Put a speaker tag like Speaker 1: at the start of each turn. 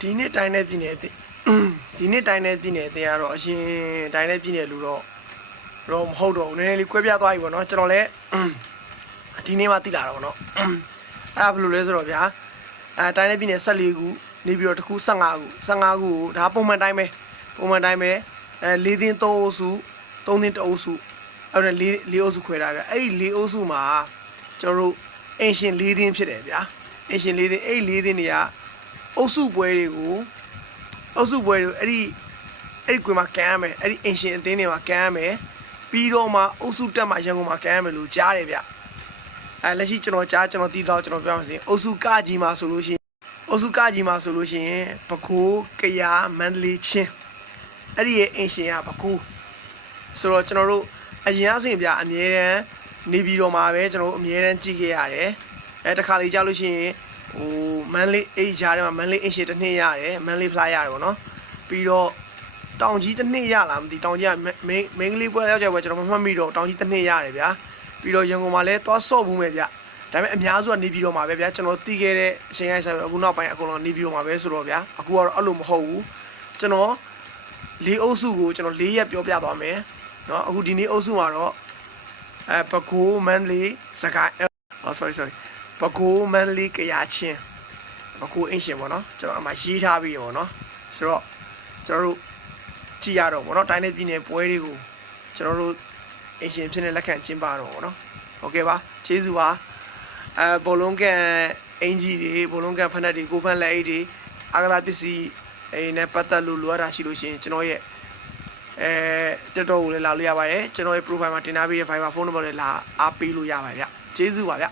Speaker 1: ဒီနှစ်တိုင်းနဲ့ပြည်နယ်အသင်းဒီနှစ်တိုင်းနဲ့ပြည်နယ်အသင်းကတော့အရင်တိုင်းနဲ့ပြည်နယ်လူတော့တော့မဟုတ်တော့ဘူးနည်းနည်းလေးကွဲပြားသွားပြီပေါ့နော်ကျွန်တော်လည်းဒီနေ့မှသိလာတာပေါ့နော်အဲ့ဒါဘယ်လိုလဲဆိုတော့ဗျာအဲတိုင်းနဲ့ပြည်နယ်14ခုနေပြီးတော့တစ်ခု15ခု15ခုကိုဒါပုံမှန်တိုင်းပဲပုံမှန်တိုင်းပဲအဲ၄သင်း3အုပ်စု3သင်း1အုပ်စုအဲ့ဒါ၄၄အုပ်စုခွဲတာဗျအဲ့ဒီ၄အုပ်စုမှာကျွန်တော်တို့အင်ရှင်၄သင်းဖြစ်တယ်ဗျာအင်ရှင်၄သင်းအဲ့ဒီ၄သင်းတွေက အုပ်စုပွဲတွေကိုအုပ်စုပွဲတွေကိုအဲ့ဒီအဲ့ဒီကွင်မှာကန်ရမယ်အဲ့ဒီအင်ရှင်အသင်းတွေမှာကန်ရမယ်ပြီးတော့မှအုပ်စုတက်မှရန်ကုန်မှာကန်ရမယ်လို့ကြားတယ်ဗျအဲလက်ရှိကျွန်တော်ကြားကျွန်တော်တီးတော့ကျွန်တော်ပြောမှစင်အုပ်စုကကြီးမှာဆိုလို့ရှိရင်အုပ်စုကကြီးမှာဆိုလို့ရှိရင်ပကိုးကယားမန္တလေးချင်းအဲ့ဒီရဲ့အင်ရှင်ကပကိုးဆိုတော့ကျွန်တော်တို့အရင်အဆိုရင်ဗျအမြဲတမ်းနေပြီးတော့မှာပဲကျွန်တော်တို့အမြဲတမ်းကြည့်ခဲ့ရတယ်အဲတခါလေကြားလို့ရှိရင် ဟိုမန်လေးအိတ်ကြားထဲမှာမန်လေးအင်ရှီတစ်နှစ်ရတယ်မန်လေးဖလားရတယ်ပေါ့နော်ပြီးတော့တောင်ကြီးတစ်နှစ်ရလားမသိတောင်ကြီးကမင်းမင်းကလေးပွဲရောက်ကြပွဲကျွန်တော်မမှတ်မိတော့တောင်ကြီးတစ်နှစ်ရတယ်ဗျာပြီးတော့ရန်ကုန်မှာလည်းသွားဆော့ဘူးမယ်ဗျဒါပေမဲ့အများစုကနေပြီးတော့မှာပဲဗျာကျွန်တော်တီးခဲ့တဲ့အချိန်တိုင်းဆိုအခုနောက်ပိုင်းအကုန်လုံးနေပြီးတော့မှာပဲဆိုတော့ဗျာအခုကတော့အဲ့လိုမဟုတ်ဘူးကျွန်တော်လေးအုပ်စုကိုကျွန်တော်၄ရက်ပြောပြသွားမယ်เนาะအခုဒီနေ့အုပ်စုမှာတော့အဲပကိုးမန်လေးစကိုင်းအော် sorry sorry ပကိုးမန်လေးကရာချင်းပကိုးအင်ရှင်ပေါ့နော်ကျွန်တော်အမှရေးထားပြီးပေါ့နော်ဆိုတော့ကျွန်တော်တို့ကြည့်ရတော့ပေါ့နော်တိုင်းနဲ့ပြည်နယ်ပွဲတွေကိုကျွန်တော်တို့အင်ရှင်ဖြစ်နေလက်ခံကျင်းပတော့ပေါ့နော်ဟုတ်ကဲ့ပါကျေးဇူးပါအဲဘောလုံးကန်အင်ဂျီတွေဘောလုံးကန်ဖက်နက်တွေကိုဖန်လက်အိတ်တွေအာဂလာပစ္စည်းအဲနဲ့ပတ်သက်လို့လိုအပ်တာရှိလို့ရှိရင်ကျွန်တော်ရဲ့အဲတက်တော်ကိုလည်းလာလို့ရပါတယ်ကျွန်တော်ရဲ့ profile မှာတင်ထားပြီးတဲ့ Viber ဖုန်းနံပါတ်လည်းလာအားပေးလို့ရပါဗျကျေးဇူးပါဗျ